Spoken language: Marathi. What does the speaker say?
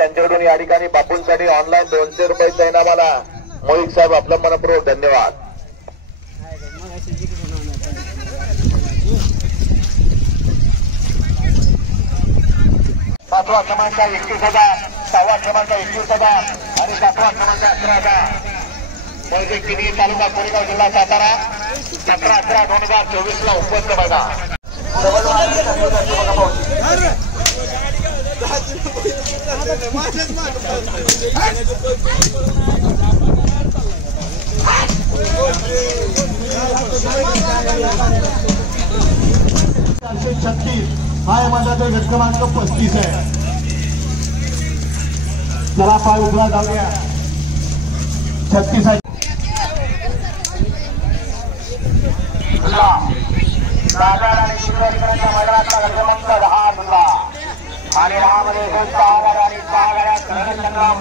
यांच्याकडून या ठिकाणी बापूंसाठी ऑनलाईन 200 रुपये इनामाला मोहित साहेब आपलं मनपूर्वक धन्यवाद. 5वा क्रमांक 21,000, 6वा क्रमांक 21,000 आणि 7वा क्रमांक 11,000. वैदिक तिन्ही तालुका कोरेगाव जिल्हा सातारा 17/11/2024 ला उपस्थित बघा. हा या माझा गट क्रमांक 35 आहे. चला पाय उभा जाऊया. 36 आहे. आणि महामध्ये 6 गाड्या आणि 6 गाड्या संग्राम